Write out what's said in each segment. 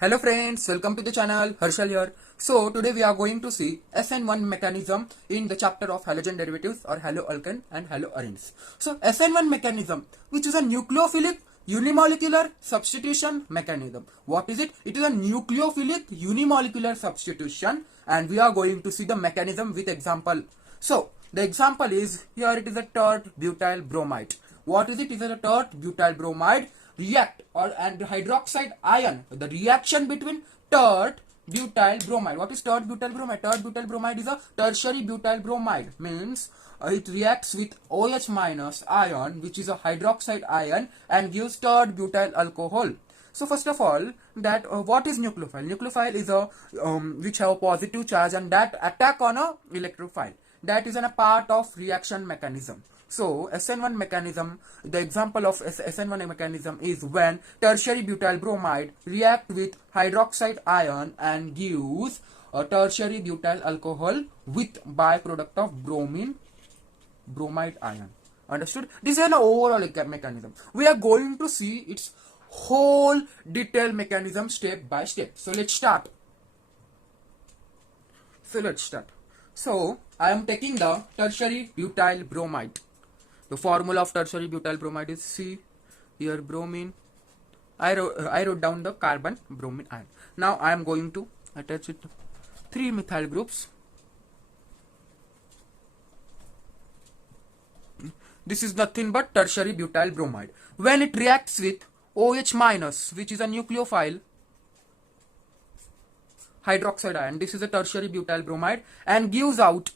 Hello friends, welcome to the channel. Harshal here. So today we are going to see SN1 mechanism in the chapter of halogen derivatives or haloalkane and haloarenes. So SN1 mechanism, which is a nucleophilic unimolecular substitution mechanism. What is it? It is a nucleophilic unimolecular substitution, and we are going to see the mechanism with example. So the example is here, it is a tert butyl bromide. What is it? It is a tert butyl bromide react and hydroxide ion. The reaction between tert butyl bromide. What is tert butyl bromide? Tert butyl bromide is a tertiary butyl bromide. Means it reacts with OH minus ion, which is a hydroxide ion, and gives tert butyl alcohol. So first of all, that what is nucleophile? Nucleophile is a which have a positive charge and that attack on a electrophile. That is a part of reaction mechanism. So SN1 mechanism, the example of SN1 mechanism is when tertiary butyl bromide react with hydroxide ion and gives a tertiary butyl alcohol with byproduct of bromide ion. Understood? This is an overall mechanism. We are going to see its whole detailed mechanism step by step. So let's start. So I am taking the tertiary butyl bromide. The formula of tertiary butyl bromide is C. Here bromine. I wrote down the carbon bromine ion. Now I am going to attach it to 3 methyl groups. This is nothing but tertiary butyl bromide. When it reacts with OH minus, which is a nucleophile hydroxide ion, this is a tertiary butyl bromide, and gives out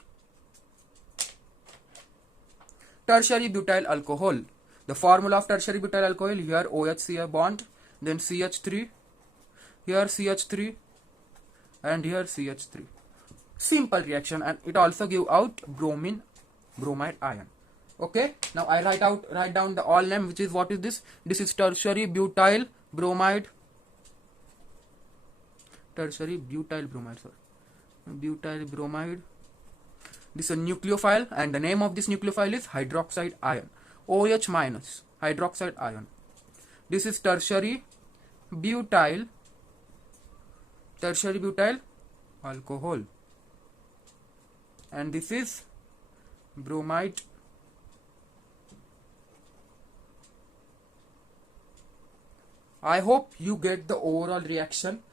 tertiary butyl alcohol. The formula of tertiary butyl alcohol, here OH bond, then CH3, here CH3, and here CH3. Simple reaction, and it also give out bromide ion. Okay, now I write down the all name, which is, what is this? This is tertiary butyl bromide. Butyl bromide. This is a nucleophile, and the name of this nucleophile is hydroxide ion. OH minus, hydroxide ion. This is tertiary butyl alcohol. And this is bromide. I hope you get the overall reaction.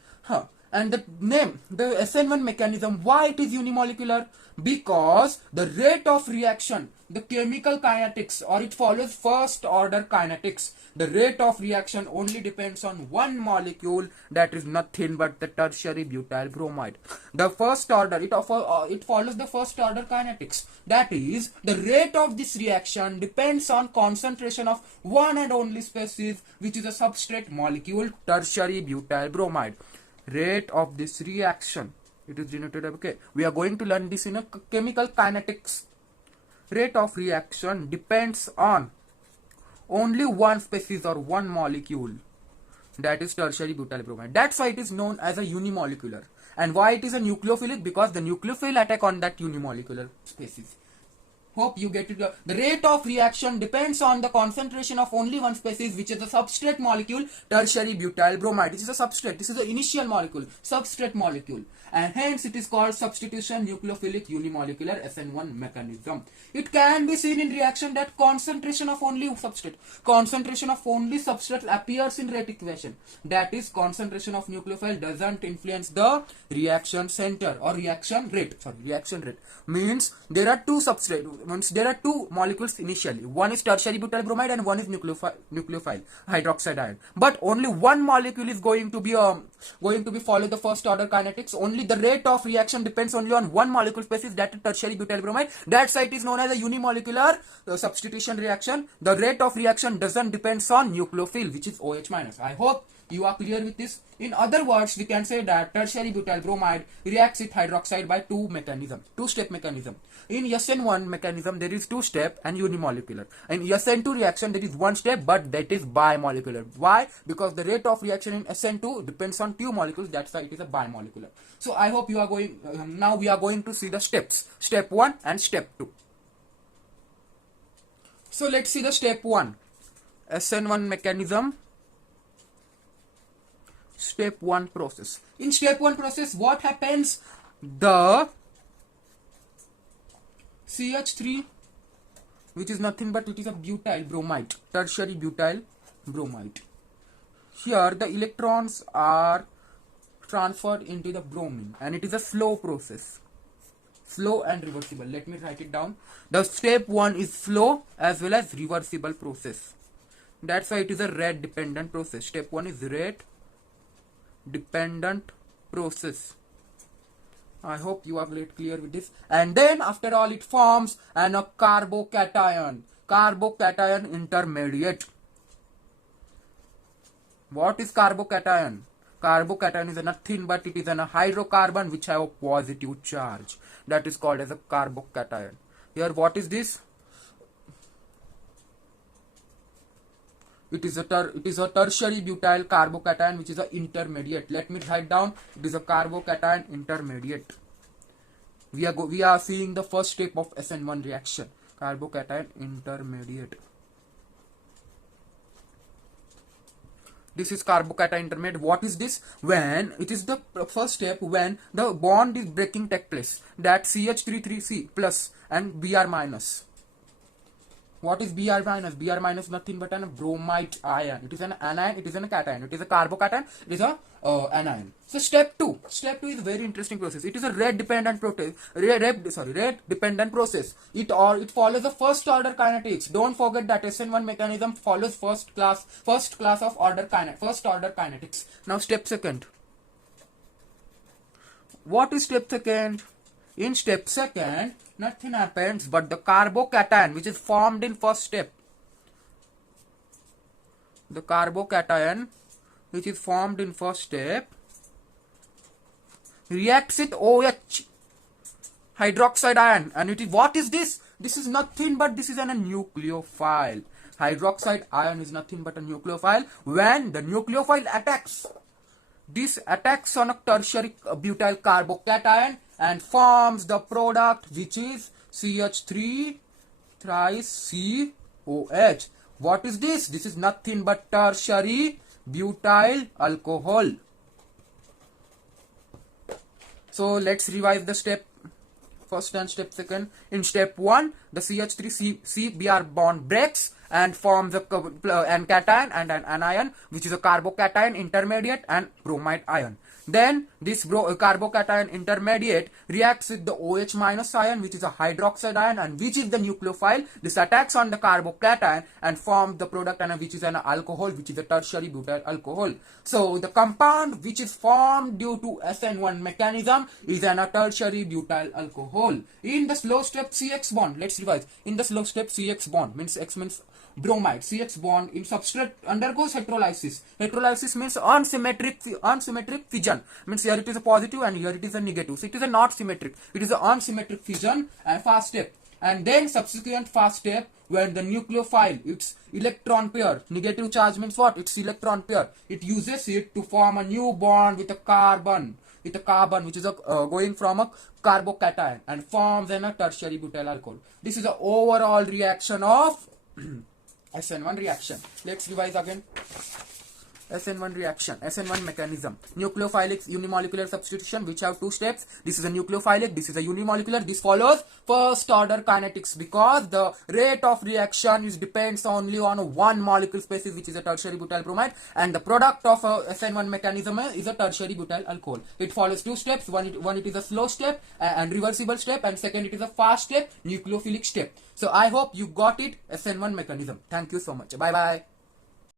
And the name, the SN1 mechanism, why it is unimolecular? Because the rate of reaction, the chemical kinetics, or it follows first order kinetics. The rate of reaction only depends on one molecule, that is nothing but the tertiary butyl bromide. The first order, it follows the first order kinetics. That is, the rate of this reaction depends on concentration of one and only species, which is a substrate molecule, tertiary butyl bromide. Rate of this reaction, it is denoted. Okay, we are going to learn this in a chemical kinetics. Rate of reaction depends on only one species or one molecule, that is tertiary butyl bromide. That's why it is known as a unimolecular. And why it is a nucleophilic? Because the nucleophile attack on that unimolecular species. Hope you get it. The rate of reaction depends on the concentration of only one species, which is the substrate molecule, tertiary butyl bromide. This is a substrate. This is the initial molecule, substrate molecule, and hence it is called substitution nucleophilic unimolecular SN1 mechanism. It can be seen in reaction that concentration of only substrate appears in rate equation. That is, concentration of nucleophile doesn't influence the reaction center or reaction rate. Reaction rate means there are two substrates. Once there are two molecules initially, one is tertiary butyl bromide and one is nucleophile hydroxide ion, but only one molecule is going to be follow the first order kinetics. Only the rate of reaction depends only on one molecule species, that is tertiary butyl bromide. That's why it is known as a unimolecular substitution reaction. The rate of reaction doesn't depend on nucleophile, which is OH minus. I hope you are clear with this. In other words, we can say that tertiary butyl bromide reacts with hydroxide by two-step mechanism. In SN1 mechanism, there is two-step and unimolecular. In SN2 reaction, there is one step, but that is bimolecular. Why? Because the rate of reaction in SN2 depends on two molecules. That's why it is a bimolecular. So I hope you are going. Now we are going to see the steps. Step 1 and step 2. So let's see the step 1. SN1 mechanism. step 1 process. In step 1 process, what happens? The CH3, which is nothing but it is a butyl bromide, tertiary butyl bromide. Here the electrons are transferred into the bromine, and it is a slow process, slow and reversible. Let me write it down. The step 1 is slow as well as reversible process. That's why it is a rate dependent process. Step 1 is rate dependent process. I hope you are clear with this. And then after all, it forms a carbocation intermediate. What is carbocation? Carbocation is nothing but it is a hydrocarbon which have a positive charge. That is called as a carbocation. Here, what is this? It is a tertiary butyl carbocation which is an intermediate. Let me write down. It is a carbocation intermediate. We are seeing the first step of SN1 reaction. Carbocation intermediate. This is carbocation intermediate. What is this? When it is the first step when the bond is breaking take place. That CH33C plus and Br minus. What is Br minus? Br minus nothing but an bromide ion. It is an anion, it is an cation. It is a carbocation, it is a anion. So step 2. Step 2 is a very interesting process. It is a rate dependent process. Rate dependent process. It follows the first order kinetics. Don't forget that SN1 mechanism follows first class of order kinetics. Now step 2. What is step 2? In step 2, nothing happens but the carbocation which is formed in first step. The carbocation which is formed in first step reacts with OH hydroxide ion, and it is, what is this? This is nothing but this is a nucleophile. Hydroxide ion is nothing but a nucleophile. When the nucleophile attacks, this attacks on a tertiary butyl carbocation and forms the product which is CH3 thrice COH. What is this? This is nothing but tertiary butyl alcohol. So let's revise the step first and step 2. In step 1, the CH3 Br bond breaks and forms a cation and an anion which is a carbocation intermediate and bromide ion. Then this carbocation intermediate reacts with the OH minus ion which is a hydroxide ion and which is the nucleophile. This attacks on the carbocation and forms the product which is an alcohol which is a tertiary butyl alcohol. So the compound which is formed due to SN1 mechanism is a tertiary butyl alcohol. In the slow step CX bond, let's revise. In the slow step CX bond means X means bromide. CX bond in substrate undergoes heterolysis. Heterolysis means unsymmetric fission. Means here it is a positive and here it is a negative. So it is a not symmetric. It is an unsymmetric fission and fast step. And then subsequent fast step when the nucleophile, its electron pair, negative charge means what? It's electron pair. It uses it to form a new bond with a carbon. Which is going from a carbocation and forms a tertiary butyl alcohol. This is the overall reaction of SN1 reaction. Let's revise again. SN1 reaction, SN1 mechanism. Nucleophilic unimolecular substitution which have 2 steps. This is a nucleophilic, this is a unimolecular. This follows first order kinetics because the rate of reaction depends only on one molecule species which is a tertiary butyl bromide, and the product of SN1 mechanism is a tertiary butyl alcohol. It follows 2 steps. One it is a slow step and reversible step, and second it is a fast step, nucleophilic step. So I hope you got it, SN1 mechanism. Thank you so much. Bye bye.